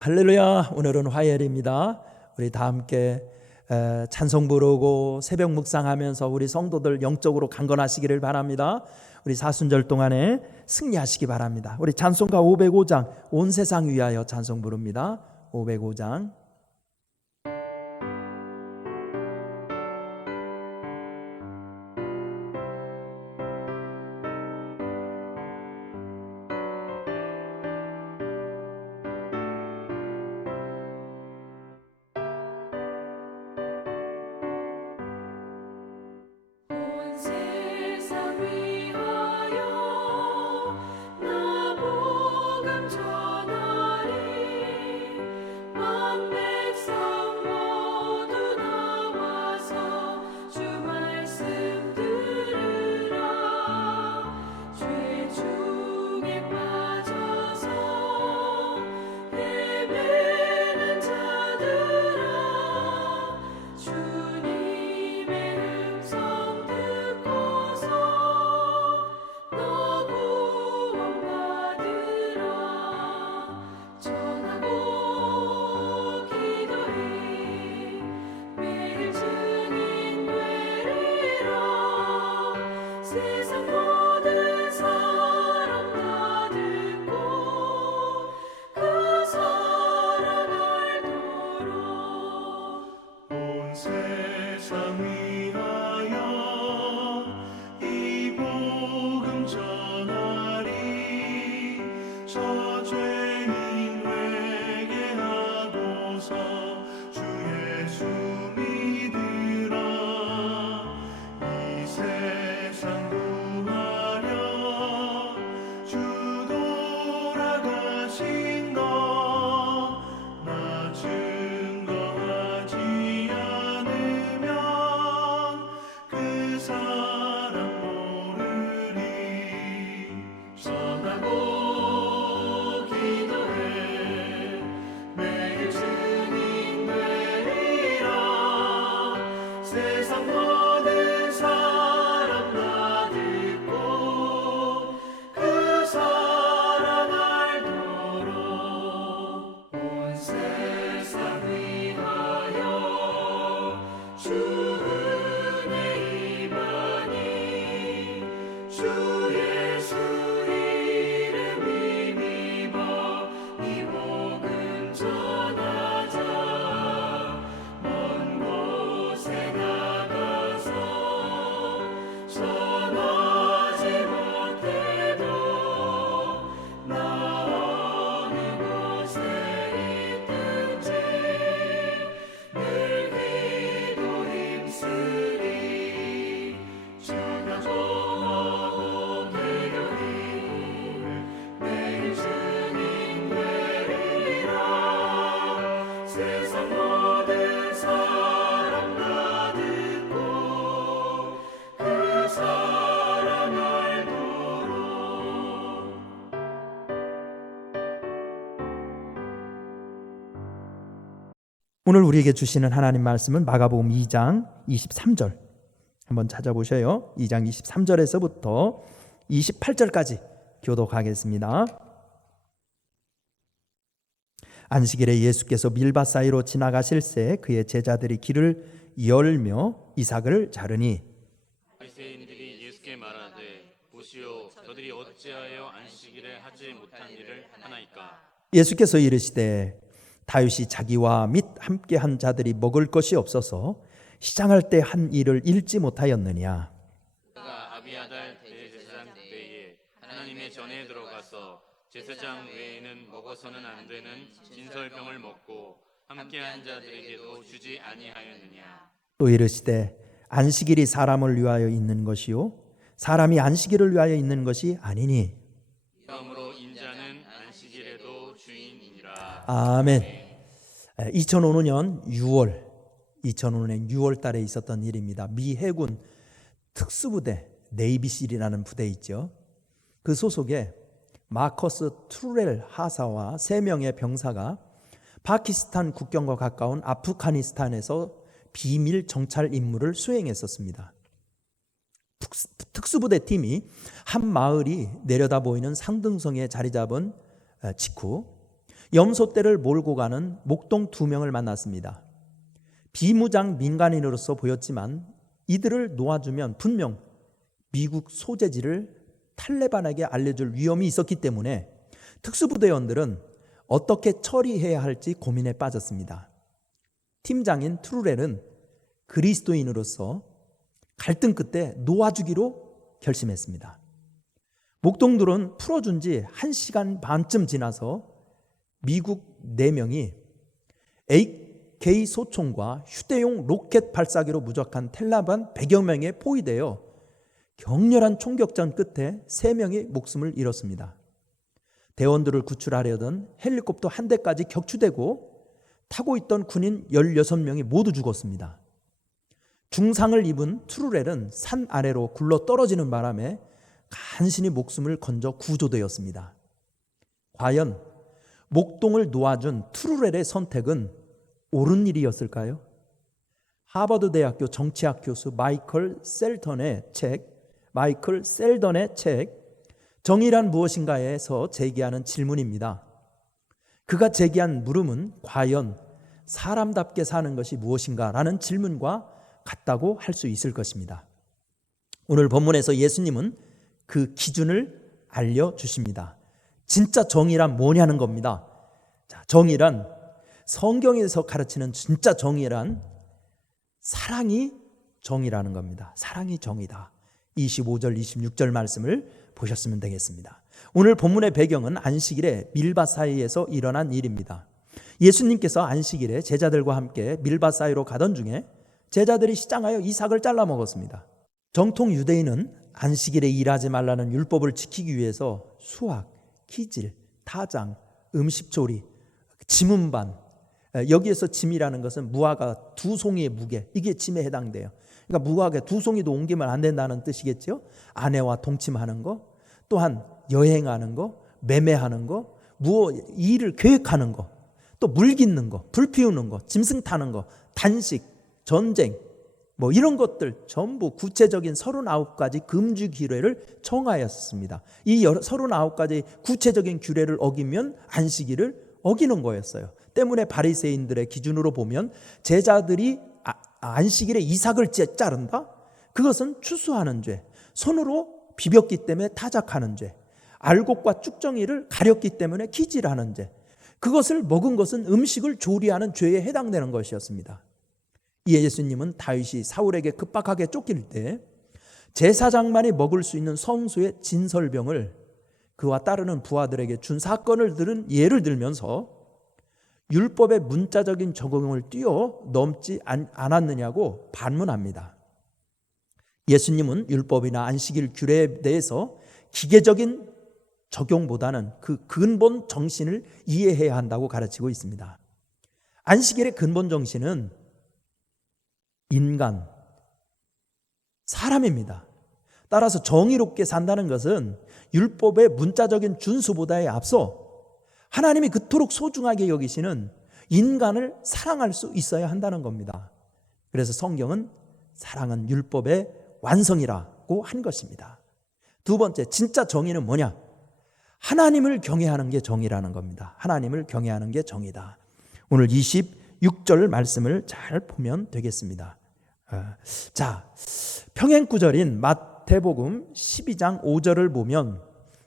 할렐루야. 오늘은 화요일입니다. 우리 다 함께 찬송 부르고 새벽 묵상하면서 우리 성도들 영적으로 강건하시기를 바랍니다. 우리 사순절 동안에 승리하시기 바랍니다. 우리 찬송가 505장 온 세상 위하여 찬송 부릅니다. 505장. 오늘 우리에게 주시는 하나님 말씀은 마가복음 2장 23절 한번 찾아보셔요. 2장 23절에서부터 28절까지 교독하겠습니다. 안식일에 예수께서 밀밭 사이로 지나가실새 그의 제자들이 길을 열며 이삭을 자르니 바리새인들이 예수께 말하되 보시오 저들이 어찌하여 안식일에 하지 못한 일을 하나이까. 예수께서 이르시되 다윗이 자기와 및 함께한 자들이 먹을 것이 없어서 시장할 때 한 일을 잃지 못하였느냐. 그가 아비아달 대제사장 때에 하나님의 전에 들어가서 제사장 외에는 먹어서는 안 되는 진설병을 먹고 함께한 자들에게도 주지 아니하였느냐. 또 이르시되 안식일이 사람을 위하여 있는 것이요 사람이 안식일을 위하여 있는 것이 아니니. 그러므로 인자는 안식일에도 주인이니라. 아멘. 2005년 6월 달에 있었던 일입니다. 미 해군 특수부대 네이비실이라는 부대 있죠. 그 소속에 마커스 트루렐 하사와 3명의 병사가 파키스탄 국경과 가까운 아프가니스탄에서 비밀 정찰 임무를 수행했었습니다. 특수부대 팀이 한 마을이 내려다 보이는 상등성에 자리 잡은 직후 염소떼를 몰고 가는 목동 2명을 만났습니다. 비무장 민간인으로서 보였지만 이들을 놓아주면 분명 미국 소재지를 탈레반에게 알려줄 위험이 있었기 때문에 특수부대원들은 어떻게 처리해야 할지 고민에 빠졌습니다. 팀장인 트루렐은 그리스도인으로서 갈등 끝에 놓아주기로 결심했습니다. 목동들은 풀어준 지 1시간 반쯤 지나서 미국 4명이 AK 소총과 휴대용 로켓 발사기로 무력한 텔레반 100여 명에 포위되어 격렬한 총격전 끝에 3명이 목숨을 잃었습니다. 대원들을 구출하려던 헬리콥터 한 대까지 격추되고 타고 있던 군인 16명이 모두 죽었습니다. 중상을 입은 트루렐은 산 아래로 굴러 떨어지는 바람에 간신히 목숨을 건져 구조되었습니다. 과연 목동을 놓아준 트루렐의 선택은 옳은 일이었을까요? 하버드 대학교 정치학 교수 마이클 셀던의 책 정의란 무엇인가에서 제기하는 질문입니다. 그가 제기한 물음은 과연 사람답게 사는 것이 무엇인가라는 질문과 같다고 할 수 있을 것입니다. 오늘 본문에서 예수님은 그 기준을 알려주십니다. 진짜 정의란 뭐냐는 겁니다. 자, 정의란, 성경에서 가르치는 진짜 정의란 사랑이 정의라는 겁니다. 사랑이 정의다. 25절, 26절 말씀을 보셨으면 되겠습니다. 오늘 본문의 배경은 안식일에 밀밭 사이에서 일어난 일입니다. 예수님께서 안식일에 제자들과 함께 밀밭 사이로 가던 중에 제자들이 시장하여 이삭을 잘라 먹었습니다. 정통 유대인은 안식일에 일하지 말라는 율법을 지키기 위해서 수학, 기질, 타장, 음식조리, 짐운반, 여기에서 짐이라는 것은 무화과 2송이의 무게, 이게 짐에 해당돼요. 그러니까 무화과 2송이도 옮기면 안 된다는 뜻이겠죠. 아내와 동침하는 거, 또한 여행하는 거, 매매하는 거, 일을 계획하는 거, 또 물 깃는 거, 불 피우는 거, 짐승 타는 거, 단식, 전쟁, 이런 것들 전부 구체적인 39가지 금주 규례를 정하였습니다. 이 39가지 구체적인 규례를 어기면 안식일을 어기는 거였어요. 때문에 바리새인들의 기준으로 보면 제자들이 안식일에 이삭을 자른다? 그것은 추수하는 죄, 손으로 비볐기 때문에 타작하는 죄, 알곡과 쭉정이를 가렸기 때문에 기질하는 죄, 그것을 먹은 것은 음식을 조리하는 죄에 해당되는 것이었습니다. 이에 예수님은 다윗이 사울에게 급박하게 쫓길 때 제사장만이 먹을 수 있는 성소의 진설병을 그와 따르는 부하들에게 준 사건을 들은 예를 들면서 율법의 문자적인 적용을 뛰어넘지 않았느냐고 반문합니다. 예수님은 율법이나 안식일 규례에 대해서 기계적인 적용보다는 그 근본 정신을 이해해야 한다고 가르치고 있습니다. 안식일의 근본 정신은 인간, 사람입니다. 따라서 정의롭게 산다는 것은 율법의 문자적인 준수보다에 앞서 하나님이 그토록 소중하게 여기시는 인간을 사랑할 수 있어야 한다는 겁니다. 그래서 성경은 사랑은 율법의 완성이라고 한 것입니다. 두 번째, 진짜 정의는 뭐냐? 하나님을 경외하는 게 정의라는 겁니다. 하나님을 경외하는 게 정의다. 오늘 26절 말씀을 잘 보면 되겠습니다. 자, 평행구절인 마태복음 12장 5절을 보면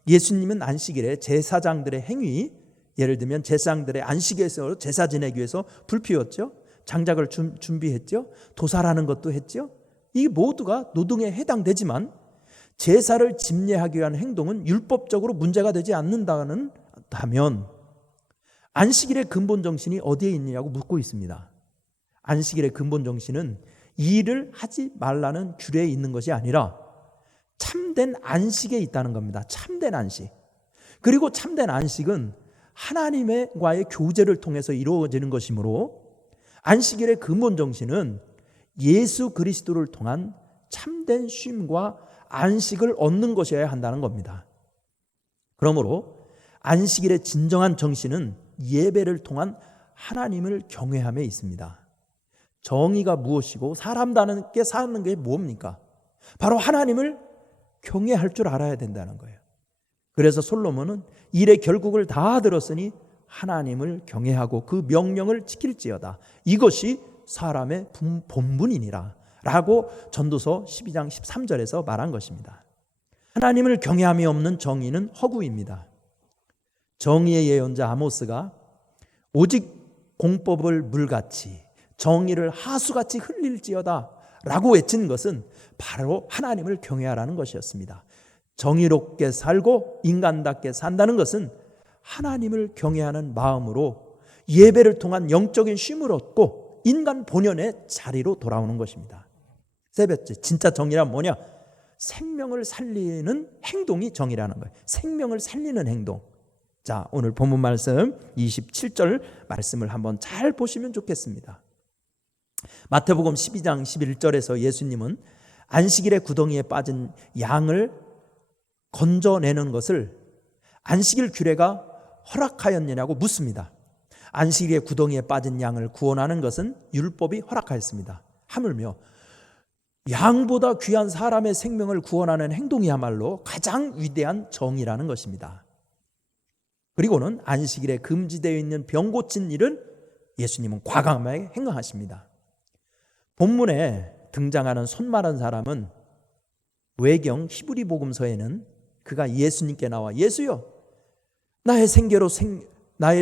예수님은 안식일에 제사장들의 행위, 예를 들면 제사장들의 안식에서 제사 지내기 위해서 불 피웠죠. 장작을 준비했죠. 도살하는 것도 했죠. 이 모두가 노동에 해당되지만 제사를 집례하기 위한 행동은 율법적으로 문제가 되지 않는다면 안식일의 근본 정신이 어디에 있느냐고 묻고 있습니다. 안식일의 근본 정신은 일을 하지 말라는 규례에 있는 것이 아니라 참된 안식에 있다는 겁니다. 참된 안식. 그리고 참된 안식은 하나님과의 교제를 통해서 이루어지는 것이므로 안식일의 근본 정신은 예수 그리스도를 통한 참된 쉼과 안식을 얻는 것이어야 한다는 겁니다. 그러므로 안식일의 진정한 정신은 예배를 통한 하나님을 경외함에 있습니다. 정의가 무엇이고 사람답게 사는 게 뭡니까? 바로 하나님을 경외할 줄 알아야 된다는 거예요. 그래서 솔로몬은 일의 결국을 다 들었으니 하나님을 경외하고 그 명령을 지킬지어다. 이것이 사람의 본분이니라 라고 전도서 12장 13절에서 말한 것입니다. 하나님을 경외함이 없는 정의는 허구입니다. 정의의 예언자 아모스가 오직 공법을 물같이 정의를 하수같이 흘릴지어다 라고 외친 것은 바로 하나님을 경외하라는 것이었습니다. 정의롭게 살고 인간답게 산다는 것은 하나님을 경외하는 마음으로 예배를 통한 영적인 쉼을 얻고 인간 본연의 자리로 돌아오는 것입니다. 세 번째, 진짜 정의란 뭐냐? 생명을 살리는 행동이 정의라는 거예요. 생명을 살리는 행동. 자, 오늘 본문 말씀 27절 말씀을 한번 잘 보시면 좋겠습니다. 마태복음 12장 11절에서 예수님은 안식일에 구덩이에 빠진 양을 건져내는 것을 안식일 규례가 허락하였느냐고 묻습니다. 안식일에 구덩이에 빠진 양을 구원하는 것은 율법이 허락하였습니다. 하물며 양보다 귀한 사람의 생명을 구원하는 행동이야말로 가장 위대한 정의라는 것입니다. 그리고는 안식일에 금지되어 있는 병 고친 일은 예수님은 과감하게 행하십니다. 본문에 등장하는 손 마른 사람은 외경 히브리 복음서에는 그가 예수님께 나와 예수여, 나의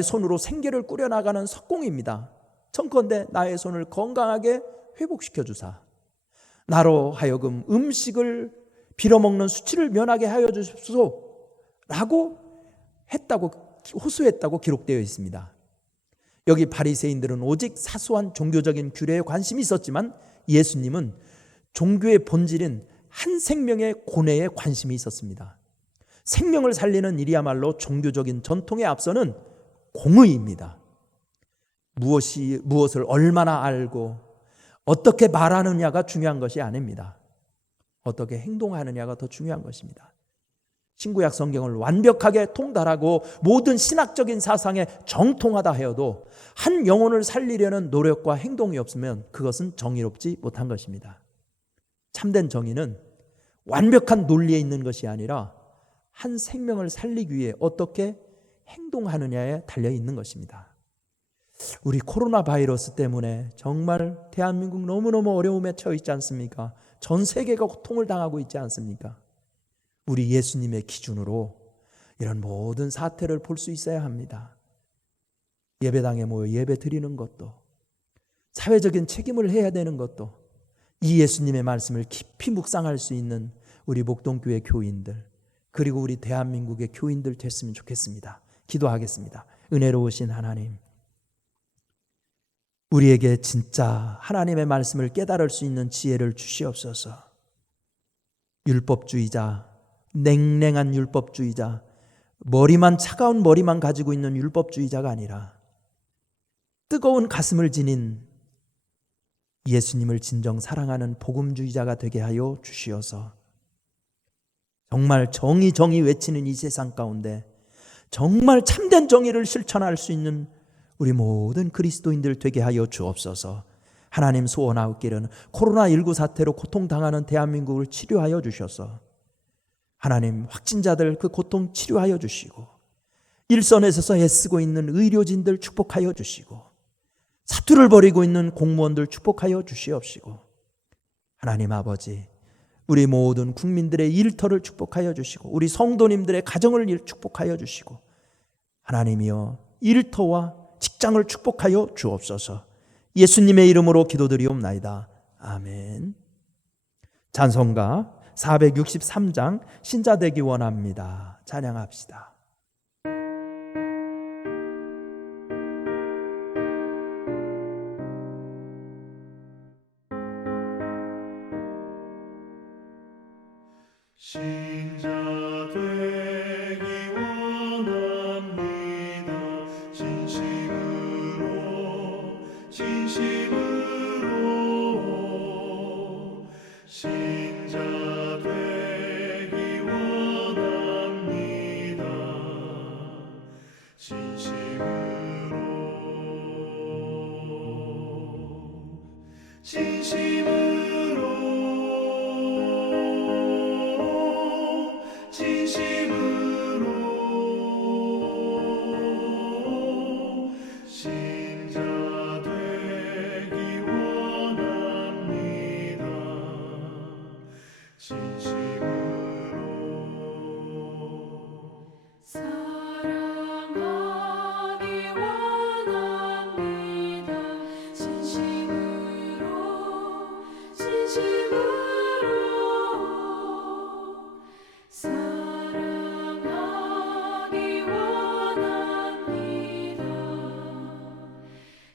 손으로 생계를 꾸려나가는 석공입니다. 청컨대 나의 손을 건강하게 회복시켜 주사 나로 하여금 음식을 빌어먹는 수치를 면하게 하여 주십시오 라고 호소했다고 기록되어 있습니다. 여기 바리새인들은 오직 사소한 종교적인 규례에 관심이 있었지만 예수님은 종교의 본질인 한 생명의 고뇌에 관심이 있었습니다. 생명을 살리는 일이야말로 종교적인 전통에 앞서는 공의입니다. 무엇을 얼마나 알고 어떻게 말하느냐가 중요한 것이 아닙니다. 어떻게 행동하느냐가 더 중요한 것입니다. 신구약 성경을 완벽하게 통달하고 모든 신학적인 사상에 정통하다 하여도 한 영혼을 살리려는 노력과 행동이 없으면 그것은 정의롭지 못한 것입니다. 참된 정의는 완벽한 논리에 있는 것이 아니라 한 생명을 살리기 위해 어떻게 행동하느냐에 달려 있는 것입니다. 우리 코로나 바이러스 때문에 정말 대한민국 너무너무 어려움에 처해 있지 않습니까? 전 세계가 고통을 당하고 있지 않습니까? 우리 예수님의 기준으로 이런 모든 사태를 볼 수 있어야 합니다. 예배당에 모여 예배 드리는 것도, 사회적인 책임을 해야 되는 것도, 이 예수님의 말씀을 깊이 묵상할 수 있는 우리 목동교회 교인들, 그리고 우리 대한민국의 교인들 됐으면 좋겠습니다. 기도하겠습니다. 은혜로우신 하나님, 우리에게 진짜 하나님의 말씀을 깨달을 수 있는 지혜를 주시옵소서. 율법주의자, 냉랭한 율법주의자, 차가운 머리만 가지고 있는 율법주의자가 아니라 뜨거운 가슴을 지닌 예수님을 진정 사랑하는 복음주의자가 되게 하여 주시어서 정말 정의 외치는 이 세상 가운데 정말 참된 정의를 실천할 수 있는 우리 모든 그리스도인들 되게 하여 주옵소서. 하나님, 소원하옵기는 코로나19 사태로 고통당하는 대한민국을 치료하여 주셔서 하나님, 확진자들 그 고통 치료하여 주시고 일선에 서서 애쓰고 있는 의료진들 축복하여 주시고 사투를 벌이고 있는 공무원들 축복하여 주시옵시고 하나님 아버지, 우리 모든 국민들의 일터를 축복하여 주시고 우리 성도님들의 가정을 축복하여 주시고 하나님이여 일터와 직장을 축복하여 주옵소서. 예수님의 이름으로 기도드리옵나이다. 아멘. 찬송가 463장 신자되기 원합니다. 찬양합시다. 신자 되기 원합니다. 진심으로 신자 되기 원합니다. 진심으로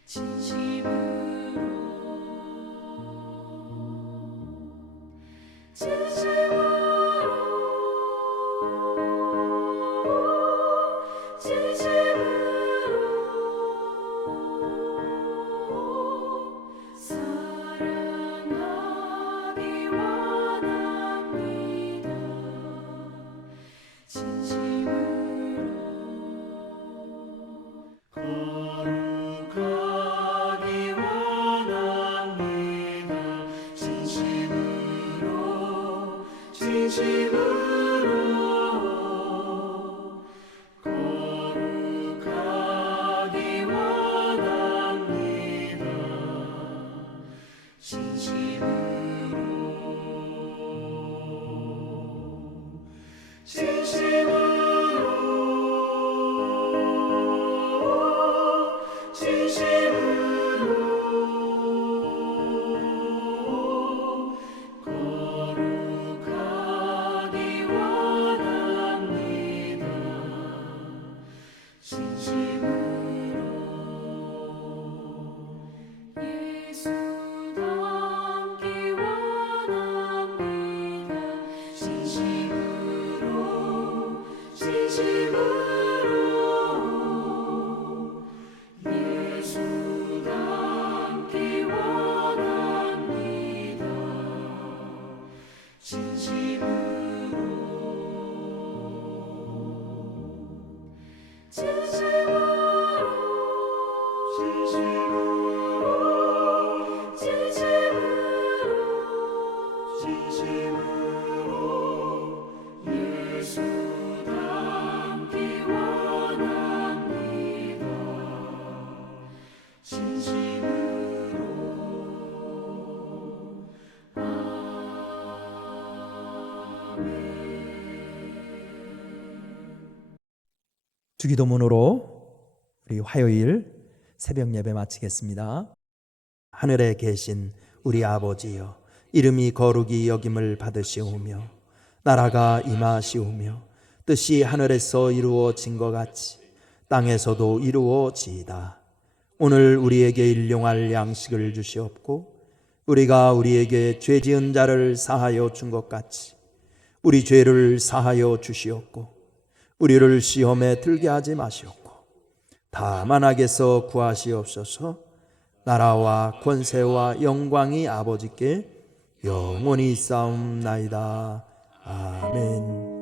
사랑하기 원합니다. 거룩하기 원합니다. 진심으로 거룩하기 원합니다. 거룩하기 원합니다. 예수 닮기 원합니다. 진심으로 예수 닮기 원합니다. 예수 닮기 원합니다. 주기도문으로 우리 화요일 새벽 예배 마치겠습니다. 하늘에 계신 우리 아버지여, 이름이 거룩히 여김을 받으시오며 나라가 임하시오며 뜻이 하늘에서 이루어진 것 같이 땅에서도 이루어지이다. 오늘 우리에게 일용할 양식을 주시옵고 우리가 우리에게 죄 지은 자를 사하여 준 것 같이 우리 죄를 사하여 주시옵고 우리를 시험에 들게 하지 마시옵고 다만 악에서 구하시옵소서. 나라와 권세와 영광이 아버지께 영원히 있사옵나이다. 아멘.